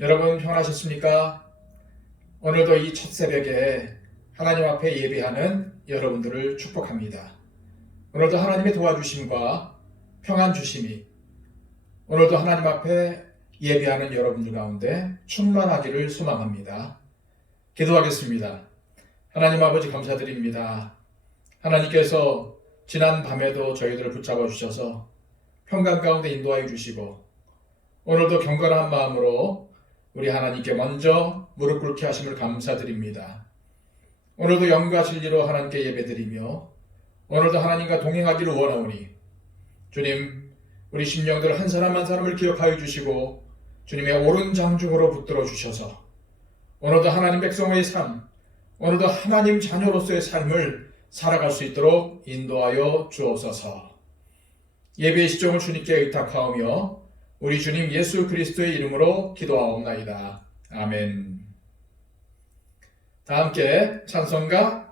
여러분 평안하셨습니까? 오늘도 이 첫 새벽에 하나님 앞에 예배하는 여러분들을 축복합니다. 오늘도 하나님의 도와주심과 평안 주심이 오늘도 하나님 앞에 예배하는 여러분들 가운데 충만하기를 소망합니다. 기도하겠습니다. 하나님 아버지 감사드립니다. 하나님께서 지난 밤에도 저희들을 붙잡아 주셔서 평강 가운데 인도하여 주시고 오늘도 경건한 마음으로 우리 하나님께 먼저 무릎 꿇게 하심을 감사드립니다. 오늘도 영과 진리로 하나님께 예배드리며 오늘도 하나님과 동행하기를 원하오니 주님, 우리 심령들 한 사람 한 사람을 기억하여 주시고 주님의 오른 장중으로 붙들어 주셔서 오늘도 하나님 백성의 삶, 오늘도 하나님 자녀로서의 삶을 살아갈 수 있도록 인도하여 주옵소서. 예배의 시종을 주님께 의탁하오며 우리 주님 예수 그리스도의 이름으로 기도하옵나이다. 아멘. 다 함께 찬송가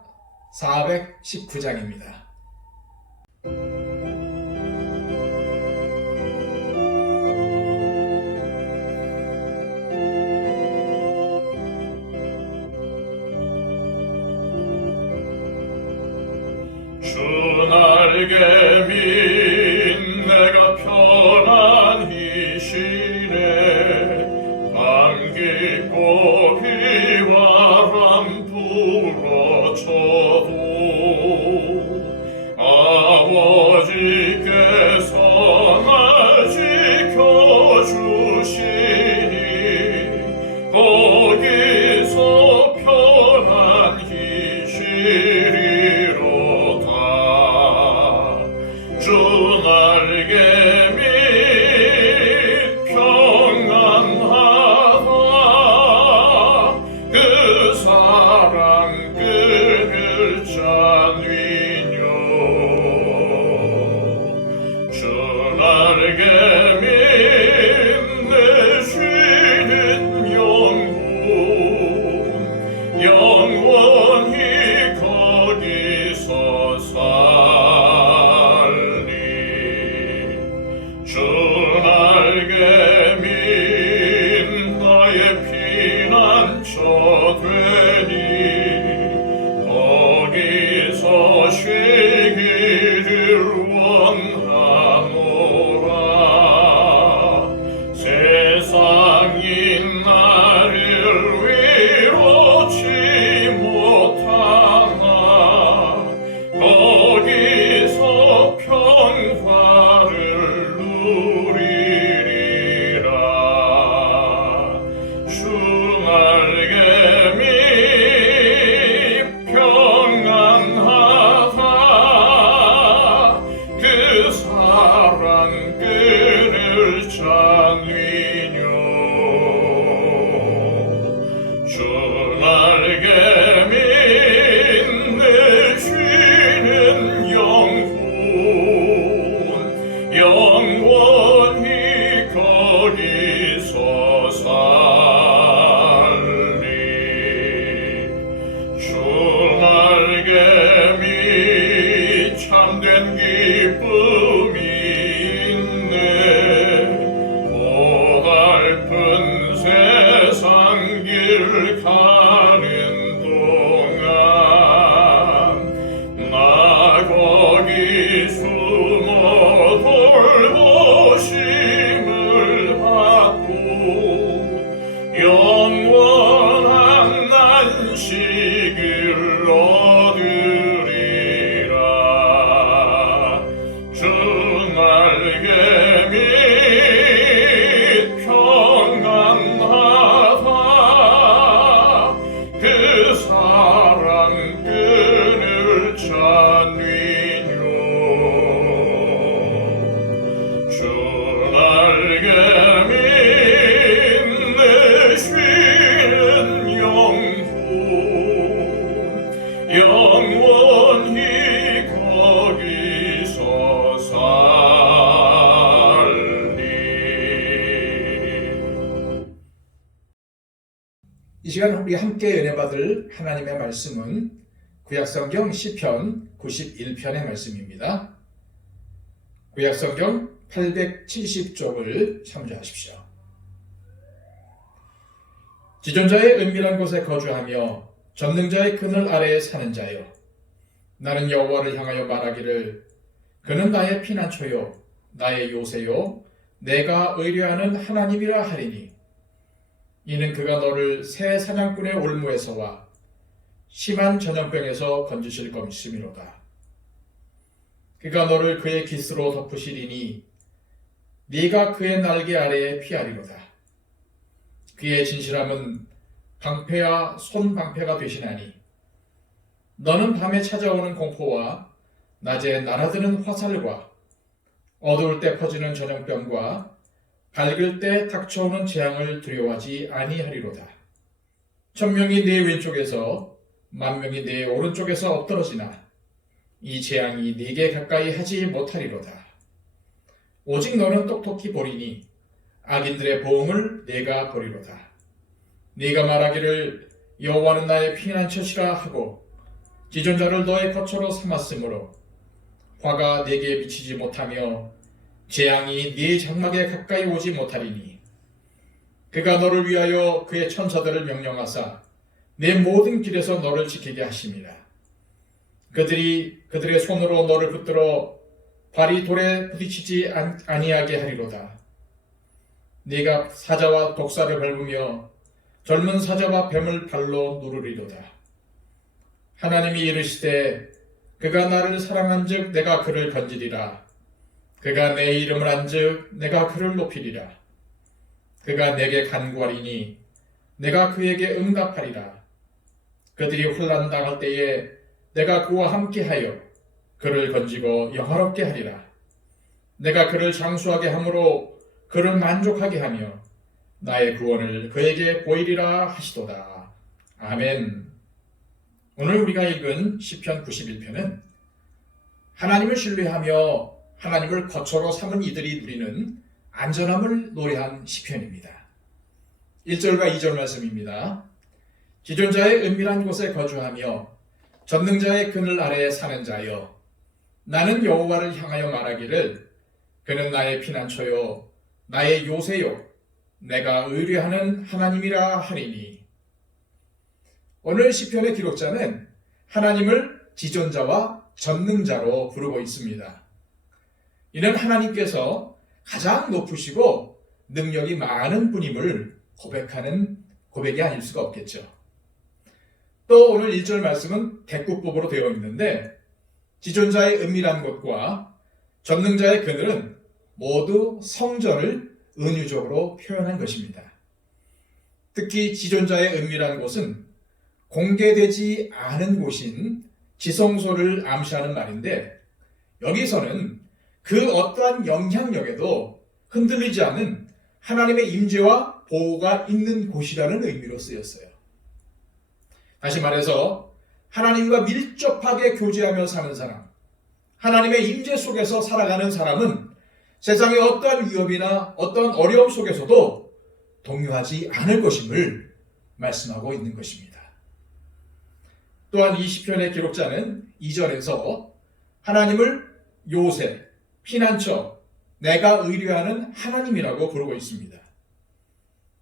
419장입니다. 주 날개 민 내가 편안히 쉬네. 밤깊고 비바람 불어쳐도 아버지께서 날 지켜주시니 거기서 편안히 쉬리로다. 주 날개 밑 평안하다. 그 사랑 끈을 잡으며 주 날개 밑 내 쉬는 영원히 거기서 살리. 주 날개 밑 나의 피난처 되니 거기서 쉬기를 원하노라. 세상이 나를 위로치 못하나 거기서 평화를 누리리라. 주 날개 밑 평안하다. 그 사랑 끈을 잡으며 주 날개 밑 내 쉬는 영원히 거기서 살리. 주 날개 밑 참된 기쁨이 있네. 고달픈 세상 길 가는 동안 나 거기 숨어 돌보심을 받고 영원한 안식을 얻으리라. 주 날개 밑 평안하다. 그 사랑 끈을 잡으며 주 날개 밑 내 쉬는 영원히 거기서 살리. 이 시간 우리 함께 은혜 받을 하나님의 말씀은 구약성경 시편 91편의 말씀입니다. 구약성경 870쪽을 참조하십시오. 지존자의 은밀한 곳에 거주하며 전능자의 그늘 아래에 사는 자여, 나는 여호와를 향하여 말하기를 그는 나의 피난처요 나의 요새요 내가 의뢰하는 하나님이라 하리니, 이는 그가 너를 새 사냥꾼의 올무에서와 심한 전염병에서 건지실 것이미로다. 그가 너를 그의 깃으로 덮으시리니 네가 그의 날개 아래에 피하리로다. 그의 진실함은 방패와 손방패가 되시나니, 너는 밤에 찾아오는 공포와 낮에 날아드는 화살과 어두울 때 퍼지는 전염병과 밝을 때 닥쳐오는 재앙을 두려워하지 아니하리로다. 1000명이 네 왼쪽에서 10,000명이 네 오른쪽에서 엎드러지나 이 재앙이 네게 가까이 하지 못하리로다. 오직 너는 똑똑히 보리니 악인들의 보응을 네가 보리로다. 네가 말하기를 여호와는 나의 피난처시라 하고 지존자를 너의 거처로 삼았으므로 화가 네게 미치지 못하며 재앙이 네 장막에 가까이 오지 못하리니, 그가 너를 위하여 그의 천사들을 명령하사 내 모든 길에서 너를 지키게 하심이라. 그들의 손으로 너를 붙들어 발이 돌에 부딪히지 아니하게 하리로다. 네가 사자와 독사를 밟으며 젊은 사자와 뱀을 발로 누르리로다. 하나님이 이르시되 그가 나를 사랑한즉 내가 그를 건지리라. 그가 내 이름을 안즉 내가 그를 높이리라. 그가 내게 간구하리니 내가 그에게 응답하리라. 그들이 혼란 당할 때에 내가 그와 함께하여 그를 건지고 영화롭게 하리라. 내가 그를 장수하게 함으로 그를 만족하게 하며 나의 구원을 그에게 보이리라 하시도다. 아멘. 오늘 우리가 읽은 시편 91편은 하나님을 신뢰하며 하나님을 거처로 삼은 이들이 누리는 안전함을 노래한 시편입니다. 1절과 2절 말씀입니다. 지존자의 은밀한 곳에 거주하며 전능자의 그늘 아래에 사는 자여, 나는 여호와를 향하여 말하기를 그는 나의 피난처요 나의 요새요 내가 의뢰하는 하나님이라 하리니. 오늘 시편의 기록자는 하나님을 지존자와 전능자로 부르고 있습니다. 이는 하나님께서 가장 높으시고 능력이 많은 분임을 고백하는 고백이 아닐 수가 없겠죠. 또 오늘 1절 말씀은 대꾸법으로 되어 있는데, 지존자의 은밀한 곳과 전능자의 그늘은 모두 성전을 은유적으로 표현한 것입니다. 특히 지존자의 은밀한 곳은 공개되지 않은 곳인 지성소를 암시하는 말인데, 여기서는 그 어떠한 영향력에도 흔들리지 않는 하나님의 임재와 보호가 있는 곳이라는 의미로 쓰였어요. 다시 말해서 하나님과 밀접하게 교제하며 사는 사람, 하나님의 임재 속에서 살아가는 사람은 세상의 어떠한 위협이나 어떠한 어려움 속에서도 동요하지 않을 것임을 말씀하고 있는 것입니다. 또한 이 시편의 기록자는 2절에서 하나님을 요새, 피난처, 내가 의뢰하는 하나님이라고 부르고 있습니다.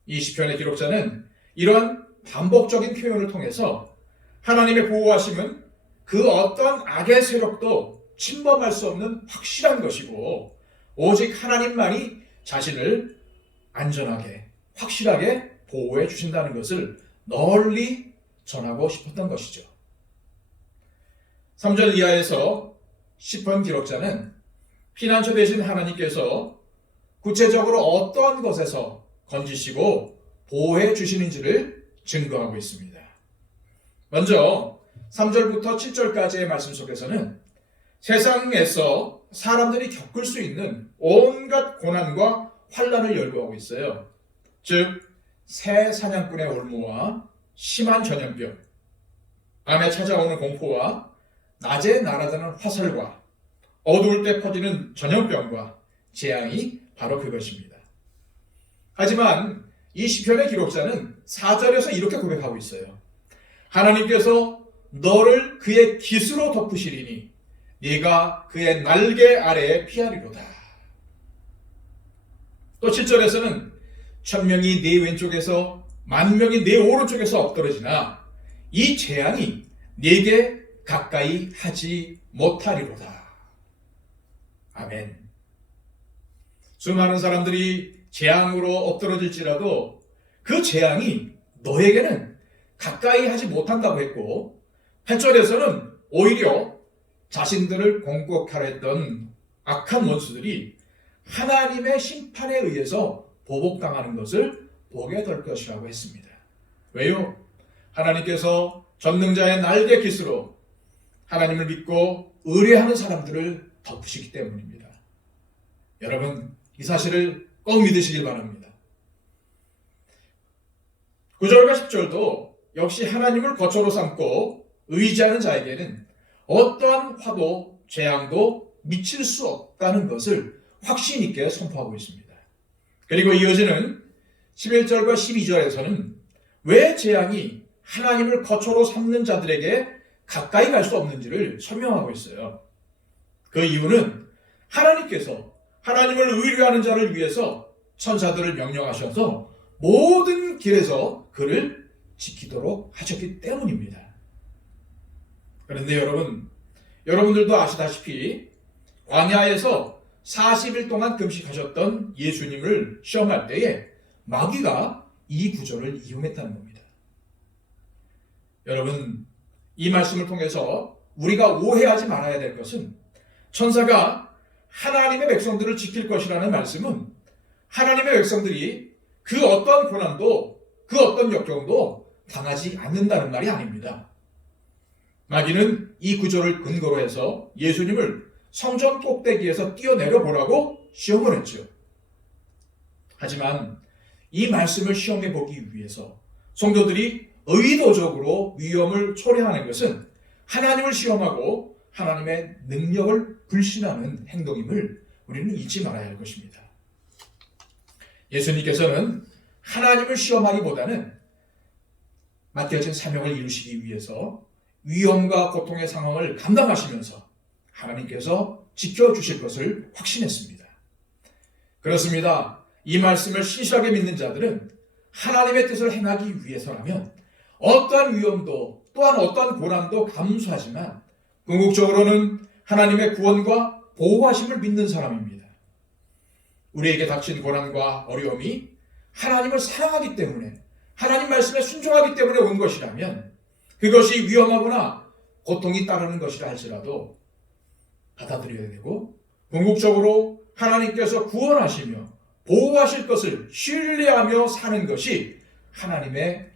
이 시편의 기록자는 이러한 반복적인 표현을 통해서 하나님의 보호하심은 그 어떤 악의 세력도 침범할 수 없는 확실한 것이고, 오직 하나님만이 자신을 안전하게, 확실하게 보호해 주신다는 것을 널리 전하고 싶었던 것이죠. 3절 이하에서 시편 기록자는 피난처 되신 하나님께서 구체적으로 어떠한 것에서 건지시고 보호해 주시는지를 증거하고 있습니다. 먼저 3절부터 7절까지의 말씀 속에서는 세상에서 사람들이 겪을 수 있는 온갖 고난과 환난을 열거하고 있어요. 즉, 새 사냥꾼의 올무와 심한 전염병, 밤에 찾아오는 공포와 낮에 날아드는 화살과 어두울 때 퍼지는 전염병과 재앙이 바로 그것입니다. 하지만 이 시편의 기록자는 4절에서 이렇게 고백하고 있어요. 하나님께서 너를 그의 깃으로 덮으시리니 네가 그의 날개 아래에 피하리로다. 또 7절에서는 1000명이 네 왼쪽에서 만 명이 내 오른쪽에서 엎드러지나 이 재앙이 네게 가까이 하지 못하리로다. 아멘. 수많은 사람들이 재앙으로 엎드러질지라도 그 재앙이 너에게는 가까이 하지 못한다고 했고, 8절에서는 오히려 자신들을 공격하려 했던 악한 원수들이 하나님의 심판에 의해서 보복당하는 것을 보게 될 것이라고 했습니다. 왜요? 하나님께서 전능자의 날개 깃으로 하나님을 믿고 의뢰하는 사람들을 덮으시기 때문입니다. 여러분, 이 사실을 꼭 믿으시길 바랍니다. 9절과 10절도 역시 하나님을 거처로 삼고 의지하는 자에게는 어떠한 화도 재앙도 미칠 수 없다는 것을 확신 있게 선포하고 있습니다. 그리고 이어지는 11절과 12절에서는 왜 재앙이 하나님을 거처로 삼는 자들에게 가까이 갈 수 없는지를 설명하고 있어요. 그 이유는 하나님께서 하나님을 의뢰하는 자를 위해서 천사들을 명령하셔서 모든 길에서 그를 지키도록 하셨기 때문입니다. 그런데 여러분들도 아시다시피 광야에서 40일 동안 금식하셨던 예수님을 시험할 때에 마귀가 이 구절을 이용했다는 겁니다. 여러분, 이 말씀을 통해서 우리가 오해하지 말아야 될 것은 천사가 하나님의 백성들을 지킬 것이라는 말씀은 하나님의 백성들이 그 어떤 고난도 그 어떤 역경도 당하지 않는다는 말이 아닙니다. 마귀는 이 구절을 근거로 해서 예수님을 성전 꼭대기에서 뛰어내려 보라고 시험을 했죠. 하지만 이 말씀을 시험해 보기 위해서 성도들이 의도적으로 위험을 초래하는 것은 하나님을 시험하고 하나님의 능력을 불신하는 행동임을 우리는 잊지 말아야 할 것입니다. 예수님께서는 하나님을 시험하기보다는 맡겨진 사명을 이루시기 위해서 위험과 고통의 상황을 감당하시면서 하나님께서 지켜주실 것을 확신했습니다. 그렇습니다. 이 말씀을 신실하게 믿는 자들은 하나님의 뜻을 행하기 위해서라면 어떠한 위험도 또한 어떠한 고난도 감수하지만 궁극적으로는 하나님의 구원과 보호하심을 믿는 사람입니다. 우리에게 닥친 고난과 어려움이 하나님을 사랑하기 때문에 하나님 말씀에 순종하기 때문에 온 것이라면 그것이 위험하거나 고통이 따르는 것이라 할지라도 받아들여야 되고 궁극적으로 하나님께서 구원하시며 보호하실 것을 신뢰하며 사는 것이 하나님의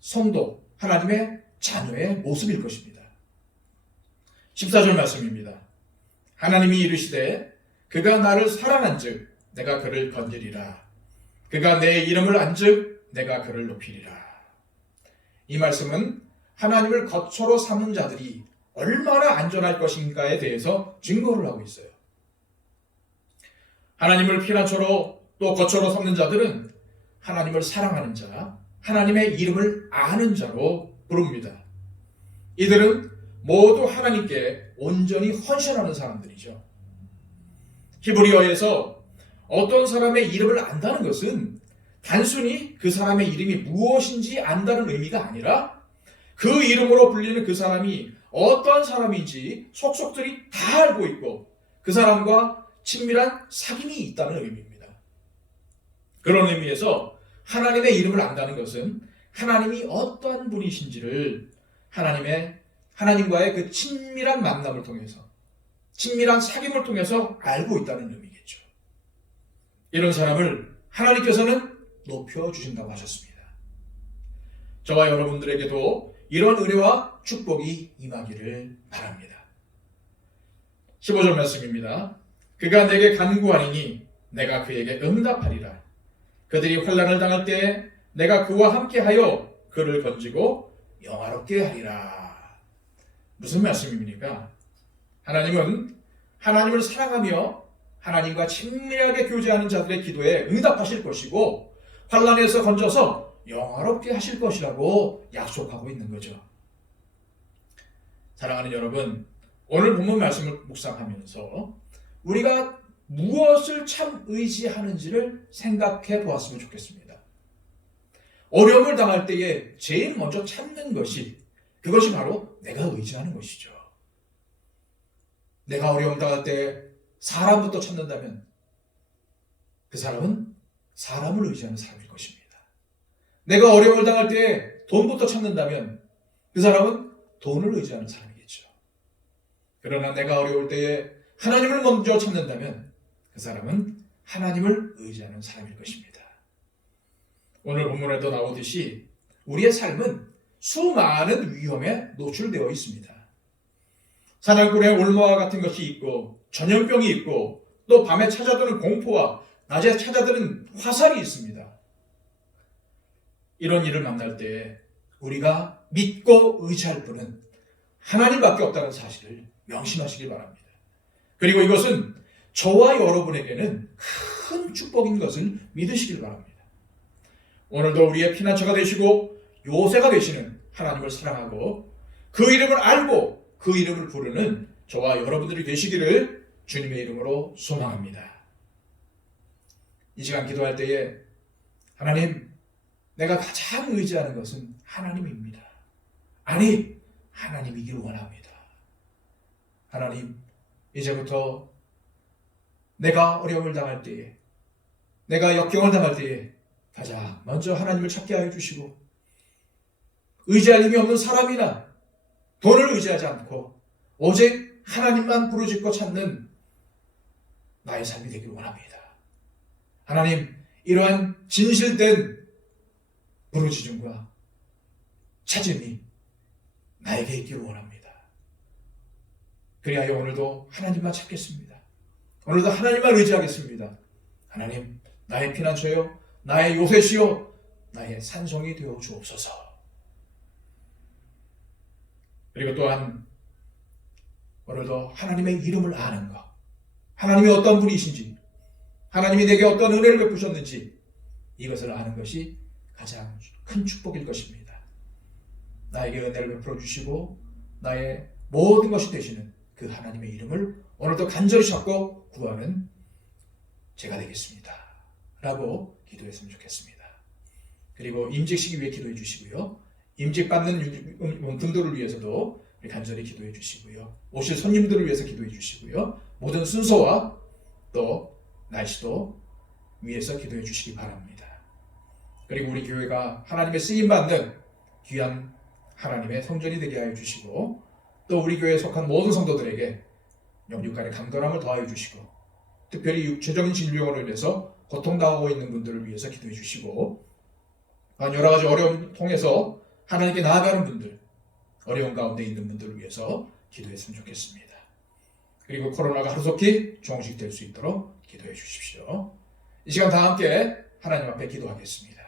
성도, 하나님의 자녀의 모습일 것입니다. 14절 말씀입니다. 하나님이 이르시되 그가 나를 사랑한즉 내가 그를 건지리라. 그가 내 이름을 안즉 내가 그를 높이리라. 이 말씀은 하나님을 거처로 삼는 자들이 얼마나 안전할 것인가에 대해서 증거를 하고 있어요. 하나님을 피난처로 또 거처로 삼는 자들은 하나님을 사랑하는 자, 하나님의 이름을 아는 자로 부릅니다. 이들은 모두 하나님께 온전히 헌신하는 사람들이죠. 히브리어에서 어떤 사람의 이름을 안다는 것은 단순히 그 사람의 이름이 무엇인지 안다는 의미가 아니라 그 이름으로 불리는 그 사람이 어떤 사람인지 속속들이 다 알고 있고 그 사람과 친밀한 사귐이 있다는 의미입니다. 그런 의미에서 하나님의 이름을 안다는 것은 하나님이 어떠한 분이신지를 하나님과의 그 친밀한 만남을 통해서 친밀한 사귐을 통해서 알고 있다는 의미겠죠. 이런 사람을 하나님께서는 높여주신다고 하셨습니다. 저와 여러분들에게도 이런 은혜와 축복이 임하기를 바랍니다. 15절 말씀입니다. 그가 내게 간구하리니 내가 그에게 응답하리라. 그들이 환난을 당할 때 내가 그와 함께하여 그를 건지고 영화롭게 하리라. 무슨 말씀입니까? 하나님은 하나님을 사랑하며 하나님과 친밀하게 교제하는 자들의 기도에 응답하실 것이고 환난에서 건져서 영화롭게 하실 것이라고 약속하고 있는 거죠. 사랑하는 여러분, 오늘 본문 말씀을 묵상하면서 우리가 무엇을 참 의지하는지를 생각해 보았으면 좋겠습니다. 어려움을 당할 때에 제일 먼저 찾는 것이 그것이 바로 내가 의지하는 것이죠. 내가 어려움 당할 때 사람부터 찾는다면 그 사람은 사람을 의지하는 사람일 것입니다. 내가 어려움을 당할 때 돈부터 찾는다면 그 사람은 돈을 의지하는 사람이겠죠. 그러나 내가 어려울 때에 하나님을 먼저 찾는다면 그 사람은 하나님을 의지하는 사람일 것입니다. 오늘 본문에도 나오듯이 우리의 삶은 수많은 위험에 노출되어 있습니다. 사냥꾼의 올무와 같은 것이 있고 전염병이 있고 또 밤에 찾아드는 공포와 낮에 찾아드는 화살이 있습니다. 이런 일을 만날 때 우리가 믿고 의지할 분은 하나님밖에 없다는 사실을 명심하시길 바랍니다. 그리고 이것은 저와 여러분에게는 큰 축복인 것을 믿으시길 바랍니다. 오늘도 우리의 피난처가 되시고 요새가 되시는 하나님을 사랑하고 그 이름을 알고 그 이름을 부르는 저와 여러분들이 되시기를 주님의 이름으로 소망합니다. 이 시간 기도할 때에 하나님, 내가 가장 의지하는 것은 하나님입니다. 아니, 하나님이길 원합니다. 하나님, 이제부터 내가 어려움을 당할 때에, 내가 역경을 당할 때에 가장 먼저 하나님을 찾게 하여 주시고 의지할 힘이 없는 사람이나 돈을 의지하지 않고 오직 하나님만 부르짖고 찾는 나의 삶이 되길 원합니다. 하나님, 이러한 진실된 부르짖음과 찾음이 나에게 있기를 원합니다. 그리하여 오늘도 하나님만 찾겠습니다. 오늘도 하나님만 의지하겠습니다. 하나님, 나의 피난처요, 나의 요새시요, 나의 산성이 되어 주옵소서. 그리고 또한 오늘도 하나님의 이름을 아는 것, 하나님이 어떤 분이신지, 하나님이 내게 어떤 은혜를 베푸셨는지 이것을 아는 것이 가장 큰 축복일 것입니다. 나에게 은혜를 베풀어 주시고 나의 모든 것이 되시는 그 하나님의 이름을 오늘도 간절히 찾고 구하는 제가 되겠습니다. 라고 기도했으면 좋겠습니다. 그리고 임직시기 위해 기도해 주시고요. 임직 받는 분들을 위해서도 간절히 기도해 주시고요. 오실 손님들을 위해서 기도해 주시고요. 모든 순서와 또 날씨도 위해서 기도해 주시기 바랍니다. 그리고 우리 교회가 하나님의 쓰임받는 귀한 하나님의 성전이 되게 하여 주시고 또 우리 교회에 속한 모든 성도들에게 영육간의 강건함을 더하여 주시고 특별히 육체적인 질병으로 인해서 고통당하고 있는 분들을 위해서 기도해 주시고 여러 가지 어려움 통해서 하나님께 나아가는 분들, 어려운 가운데 있는 분들을 위해서 기도했으면 좋겠습니다. 그리고 코로나가 하루속히 종식될 수 있도록 기도해 주십시오. 이 시간 다 함께 하나님 앞에 기도하겠습니다.